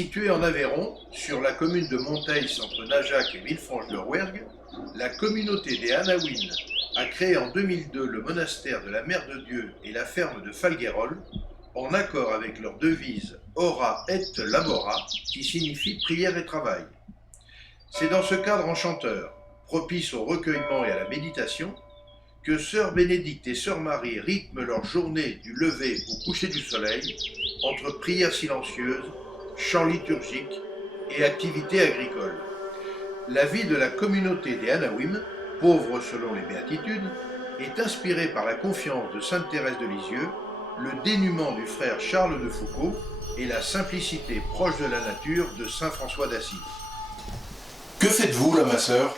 Située en Aveyron, sur la commune de Monteils entre Najac et Villefranche-de-Rouergue, la communauté des Anawines a créé en 2002 le monastère de la Mère de Dieu et la ferme de Falguerolles, en accord avec leur devise Ora et Labora, qui signifie prière et travail. C'est dans ce cadre enchanteur, propice au recueillement et à la méditation, que Sœur Bénédicte et Sœur Marie rythment leur journée du lever au coucher du soleil, entre prières silencieuses, chants liturgiques et activités agricoles. La vie de la communauté des Anawim, pauvre selon les béatitudes, est inspirée par la confiance de sainte Thérèse de Lisieux, le dénuement du frère Charles de Foucauld et la simplicité proche de la nature de saint François d'Assise. Que faites-vous là, ma sœur?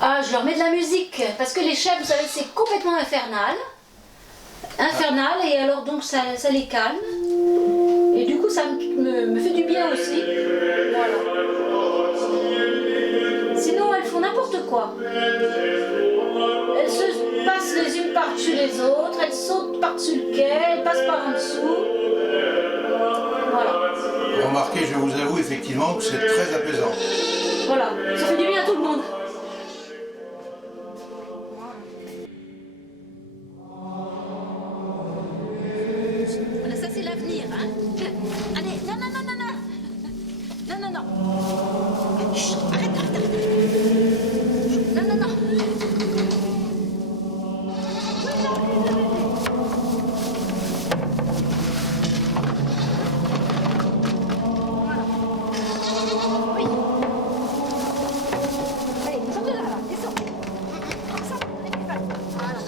Ah, je leur mets de la musique, parce que les chefs, vous savez, c'est complètement infernal. Et alors donc ça les calme. Et du coup, ça me fait du bien aussi. Voilà. Sinon, elles font n'importe quoi. Elles se passent les unes par-dessus les autres, elles sautent par-dessus le quai, elles passent par en dessous. Voilà. Remarquez, je vous avoue effectivement que c'est très apaisant. Voilà, ça fait du bien à tout le monde. Voilà, ça c'est l'avenir, hein. Allez, non. Chut, arrête. Non. Oui. Allez, sors de là, descends. Voilà.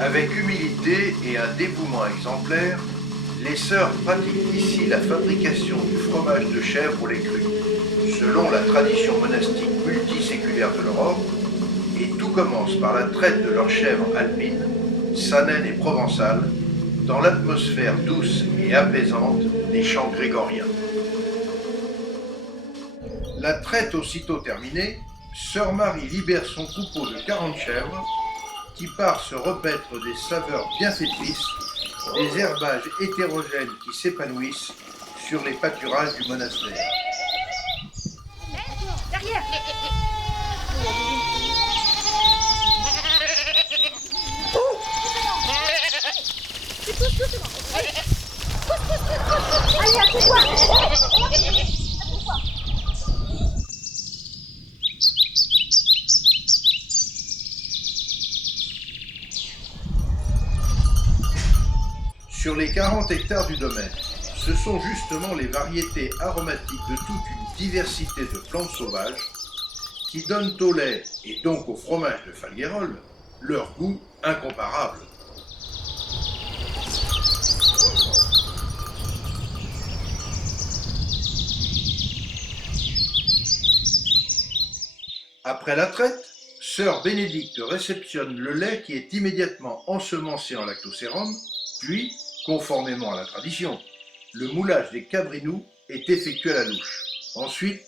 Avec humilité et un dévouement exemplaire, les sœurs pratiquent ici la fabrication du fromage de chèvre au lait cru, selon la tradition monastique multiséculaire de l'Europe, et tout commence par la traite de leurs chèvres alpines, sanaines et provençales, dans l'atmosphère douce et apaisante des chants grégoriens. La traite aussitôt terminée, Sœur Marie libère son troupeau de 40 chèvres, qui part se repaître des saveurs bienfaitrices, des herbages hétérogènes qui s'épanouissent sur les pâturages du monastère. Derrière. Allez, accroche-toi. Sur les 40 hectares du domaine, ce sont justement les variétés aromatiques de toute une diversité de plantes sauvages qui donnent au lait et donc au fromage de Falguerolles leur goût incomparable. Après la traite, Sœur Bénédicte réceptionne le lait qui est immédiatement ensemencé en lactosérum, puis, conformément à la tradition, le moulage des cabrinous est effectué à la louche. Ensuite,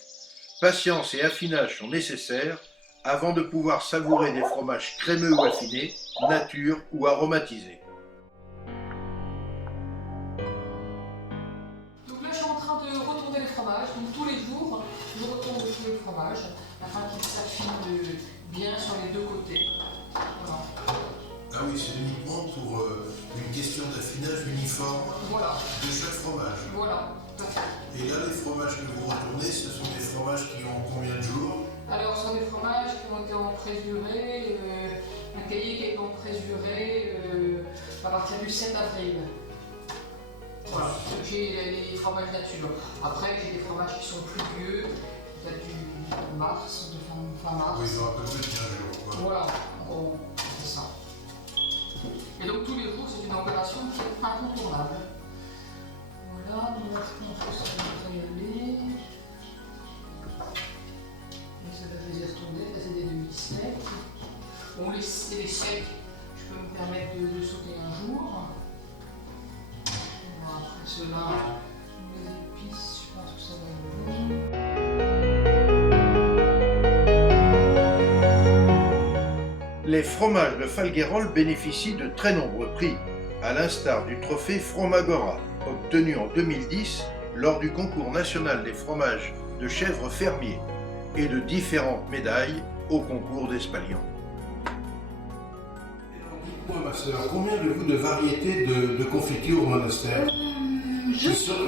patience et affinage sont nécessaires avant de pouvoir savourer des fromages crémeux ou affinés, nature ou aromatisés. Donc là, je suis en train de retourner les fromages. Donc tous les jours, je retourne tous les fromages afin qu'ils s'affinent bien sur les deux côtés. Voilà. Ah oui, c'est uniquement pour une question d'affinage uniforme de chaque fromage. Voilà, tout à fait. Et là, les fromages que vous retournez, ce sont des fromages qui ont combien de jours? Alors, ce sont des fromages qui ont été emprésurés, un cahier qui a été emprésuré à partir du 7 avril. Voilà, j'ai les fromages nature. Après, j'ai des fromages qui sont plus vieux, qui datent du mars, de fin mars. Oui, ils ont un peu plus de 15 jours. Voilà. Oh, c'est ça. Et donc tous les jours, c'est une opération qui est incontournable. Voilà, donc là je pense que ça devrait y aller. Et ça va les retourner, ça c'est des demi-secs. Bon, les secs, je peux me permettre de sauter un jour. Voilà, après ceux-là, les épices, je pense que ça va y aller. Les fromages de Falguerolles bénéficient de très nombreux prix, à l'instar du trophée Fromagora, obtenu en 2010 lors du concours national des fromages de chèvre fermier, et de différentes médailles au concours d'Espalion. Dites-moi, ma sœur, combien avez-vous de variétés de confitures au monastère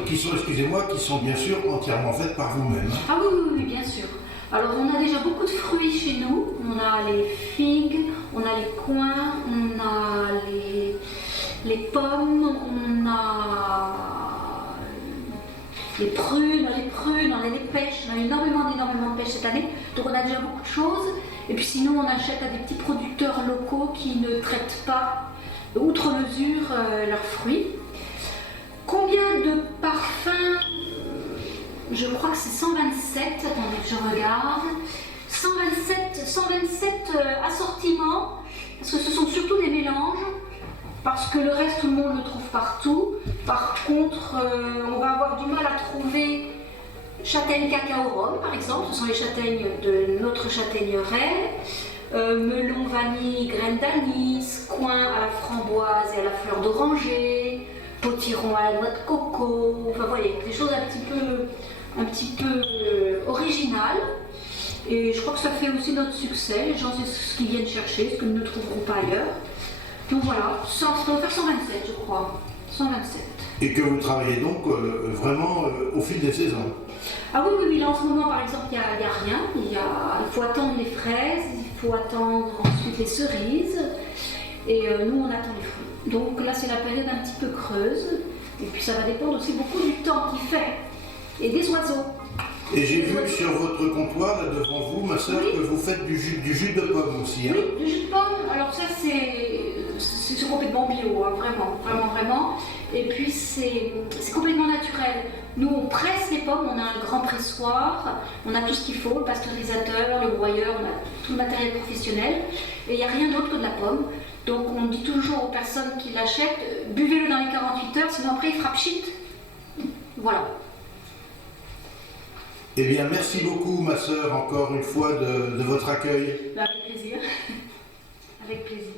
qui sont, excusez-moi, qui sont bien sûr entièrement faites par vous-même? Ah oui, oui, oui, bien sûr. Alors on a déjà beaucoup de fruits chez nous. On a les figues, on a les coings, on a les pommes, on a les prunes, on a les pêches. On a énormément de pêches cette année. Donc on a déjà beaucoup de choses. Et puis sinon on achète à des petits producteurs locaux qui ne traitent pas outre mesure leurs fruits. Combien de parfums? Je crois que c'est 127, attendez que je regarde. 127 assortiments, parce que ce sont surtout des mélanges, parce que le reste tout le monde le trouve partout. Par contre, on va avoir du mal à trouver châtaigne cacao rhum par exemple, ce sont les châtaignes de notre châtaigneraie. Melon vanille, graines d'anis, coing à la framboise et à la fleur d'oranger, potiron à la noix de coco, enfin vous voyez, des choses un petit peu originales. Et je crois que ça fait aussi notre succès, les gens c'est ce qu'ils viennent chercher, ce qu'ils ne trouveront pas ailleurs. Donc voilà, ça va faire 127 je crois, 127. Et que vous travaillez donc vraiment au fil des saisons? Ah oui, oui, oui, là en ce moment par exemple il n'y a rien, il faut attendre les fraises, il faut attendre ensuite les cerises, et nous on attend les fruits. Donc là c'est la période un petit peu creuse, et puis ça va dépendre aussi beaucoup du temps qu'il fait, et des oiseaux. Et j'ai vu sur votre comptoir, là devant vous, ma soeur, oui, que vous faites du jus de pomme aussi. Hein. Oui, du jus de pomme, alors ça c'est complètement bio, hein, vraiment. Et puis c'est complètement naturel. Nous on presse les pommes, on a un grand pressoir, on a tout ce qu'il faut, le pasteurisateur, le broyeur, on a tout le matériel professionnel. Et il n'y a rien d'autre que de la pomme. Donc on dit toujours aux personnes qui l'achètent, buvez-le dans les 48 heures, sinon après il frappe shit. Voilà. Eh bien, merci beaucoup, ma sœur, encore une fois, de votre accueil. Avec plaisir. Avec plaisir.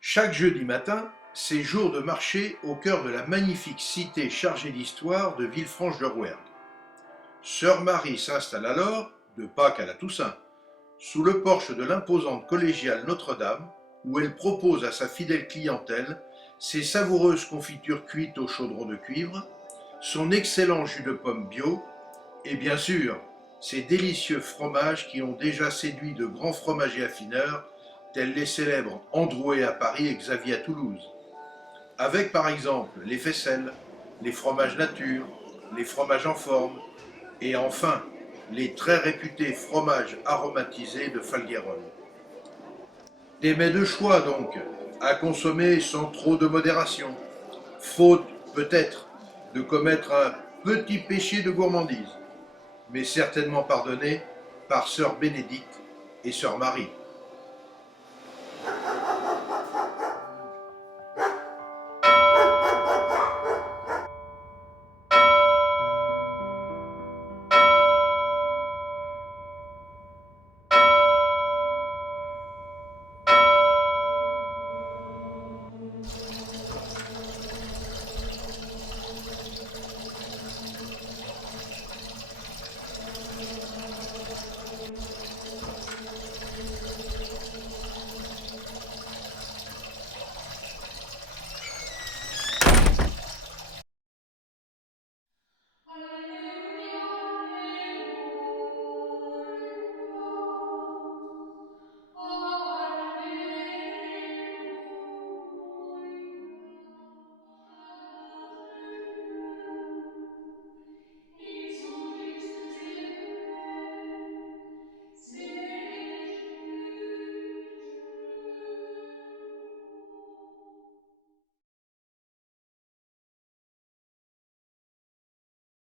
Chaque jeudi matin, c'est jour de marché au cœur de la magnifique cité chargée d'histoire de Villefranche-de-Rouergue. Sœur Marie s'installe alors, de Pâques à la Toussaint, sous le porche de l'imposante collégiale Notre-Dame, où elle propose à sa fidèle clientèle ses savoureuses confitures cuites au chaudron de cuivre, son excellent jus de pomme bio, et bien sûr, ces délicieux fromages qui ont déjà séduit de grands fromagers affineurs, tels les célèbres Androuet à Paris et Xavier à Toulouse. Avec par exemple les faisselles, les fromages nature, les fromages en forme, et enfin, les très réputés fromages aromatisés de Falguerolles. Des mets de choix donc, à consommer sans trop de modération, faute peut-être de commettre un petit péché de gourmandise, mais certainement pardonné par sœur Bénédicte et sœur Marie.